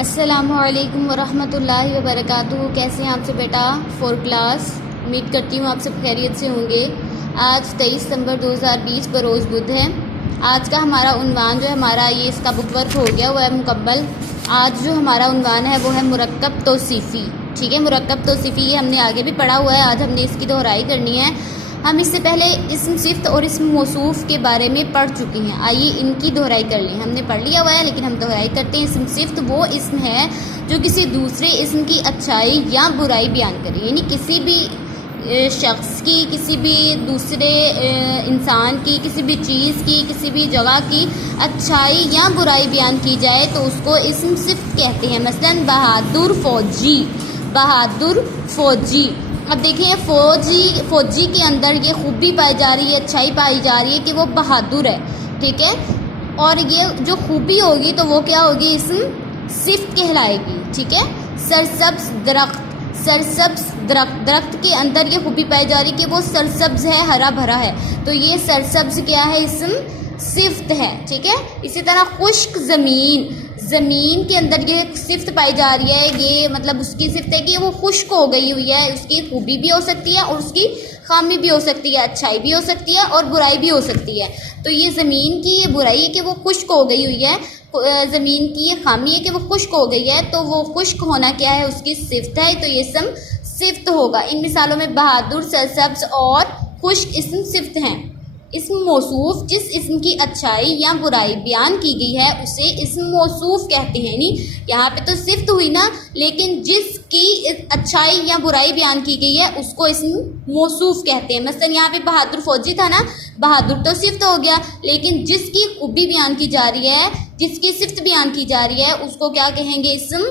السلام علیکم ورحمۃ اللہ وبرکاتہ۔ کیسے ہیں آپ سے بیٹا؟ 4 کلاس، امید کرتی ہوں آپ سب خیریت سے ہوں گے۔ آج 23 ستمبر 2020 بروز بدھ ہے۔ آج کا ہمارا عنوان جو ہے ہمارا یہ اس کا بک ورک ہو گیا وہ ہے مکمل۔ آج جو ہمارا عنوان ہے وہ ہے مرکب توصیفی، ٹھیک ہے؟ مرکب توصیفی یہ ہم نے آگے بھی پڑھا ہوا ہے، آج ہم نے اس کی دہرائی کرنی ہے۔ ہم اس سے پہلے اسم صفت اور اسم موصوف کے بارے میں پڑھ چکے ہیں، آئیے ان کی دہرائی کر لیں۔ ہم نے پڑھ لیا ہوا ہے لیکن ہم دہرائی کرتے ہیں۔ اسم صفت وہ اسم ہے جو کسی دوسرے اسم کی اچھائی یا برائی بیان کرے، یعنی کسی بھی شخص کی، کسی بھی دوسرے انسان کی، کسی بھی چیز کی، کسی بھی جگہ کی اچھائی یا برائی بیان کی جائے تو اس کو اسم صفت کہتے ہیں۔ مثلا بہادر فوجی، بہادر فوجی۔ اب دیکھیں فوجی کے اندر یہ خوبی پائی جا رہی ہے، اچھائی پائی جا رہی ہے کہ وہ بہادر ہے، ٹھیک ہے؟ اور یہ جو خوبی ہوگی تو وہ کیا ہوگی؟ اسم صفت کہلائے گی، ٹھیک ہے؟ سرسبز درخت، سرسبز درخت کے اندر یہ خوبی پائی جا رہی ہے کہ وہ سرسبز ہے، ہرا بھرا ہے، تو یہ سرسبز کیا ہے؟ اسم صفت ہے، ٹھیک ہے؟ اسی طرح خشک زمین، زمین کے اندر یہ صفت پائی جا رہی ہے، یہ مطلب اس کی صفت ہے کہ وہ خشک ہو گئی ہوئی ہے، اس کی خوبی بھی ہو سکتی ہے اور اس کی خامی بھی ہو سکتی ہے، اچھائی بھی ہو سکتی ہے اور برائی بھی ہو سکتی ہے۔ تو یہ زمین کی یہ برائی ہے کہ وہ خشک ہو گئی ہوئی ہے، زمین کی یہ خامی ہے کہ وہ خشک ہو گئی ہے، تو وہ خشک ہونا کیا ہے؟ اس کی صفت ہے، تو یہ اسم صفت ہوگا۔ ان مثالوں میں بہادر، سرسبز اور خشک اسم صفت ہیں۔ اسم موصوف جس اسم کی اچھائی یا برائی بیان کی گئی ہے اسے اسم موصوف کہتے ہیں۔ یعنی یہاں پہ تو صفت ہوئی نا، لیکن جس کی اچھائی یا برائی بیان کی گئی ہے اس کو اسم موصوف کہتے ہیں۔ مثلا یہاں پہ بہادر فوجی تھا نا، بہادر تو صفت ہو گیا، لیکن جس کی خوبی بیان کی جا رہی ہے، جس کی صفت بیان کی جا رہی ہے اس کو کیا کہیں گے؟ اسم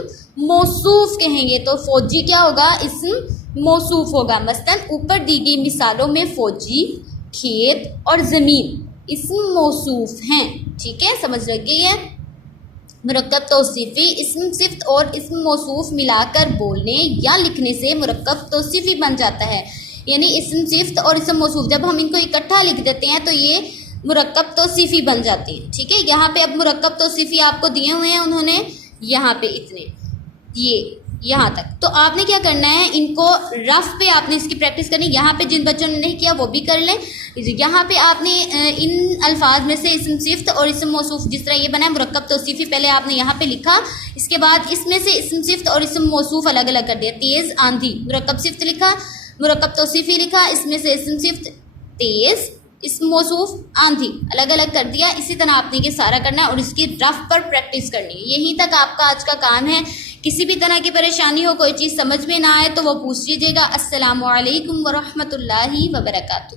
موصوف کہیں گے۔ تو فوجی کیا ہوگا؟ اسم موصوف ہوگا۔ مثلا اوپر دی گئی مثالوں میں فوجی، کھیت اور زمین اسم موصوف ہیں، ٹھیک ہے؟ سمجھ لگ گئی ہے؟ مرکب توصیفی اسم صفت اور اسم موصوف ملا کر بولنے یا لکھنے سے مرکب توصیفی بن جاتا ہے۔ یعنی اسم صفت اور اسم موصوف جب ہم ان کو اکٹھا لکھ دیتے ہیں تو یہ مرکب توصیفی بن جاتے ہیں، ٹھیک ہے؟ یہاں پہ اب مرکب توصیفی آپ کو دیے ہوئے ہیں انہوں نے، یہاں پہ اتنے، یہ یہاں تک، تو آپ نے کیا کرنا ہے؟ ان کو رف پہ آپ نے اس کی پریکٹس کرنی۔ یہاں پہ جن بچوں نے نہیں کیا وہ بھی کر لیں۔ یہاں پہ آپ نے ان الفاظ میں سے اسم صفت اور اسم موصوف جس طرح یہ بنا ہے مرکب توصیفی، پہلے آپ نے یہاں پہ لکھا، اس کے بعد اس میں سے اسم صفت اور اسم موصوف الگ الگ کر دیا۔ تیز آندھی، مرکب صفت لکھا، مرکب توصیفی لکھا، اس میں سے اسم صفت تیز، اسم موصوف آندھی الگ الگ کر دیا۔ اسی طرح آپ نے یہ سارا کرنا ہے اور اس کی رف پر پریکٹس کرنی ہے۔ یہیں تک آپ کا آج کا کام ہے۔ کسی بھی طرح کی پریشانی ہو، کوئی چیز سمجھ میں نہ آئے تو وہ پوچھ لیجیے گا۔ السلام علیکم ورحمۃ اللہ وبرکاتہ۔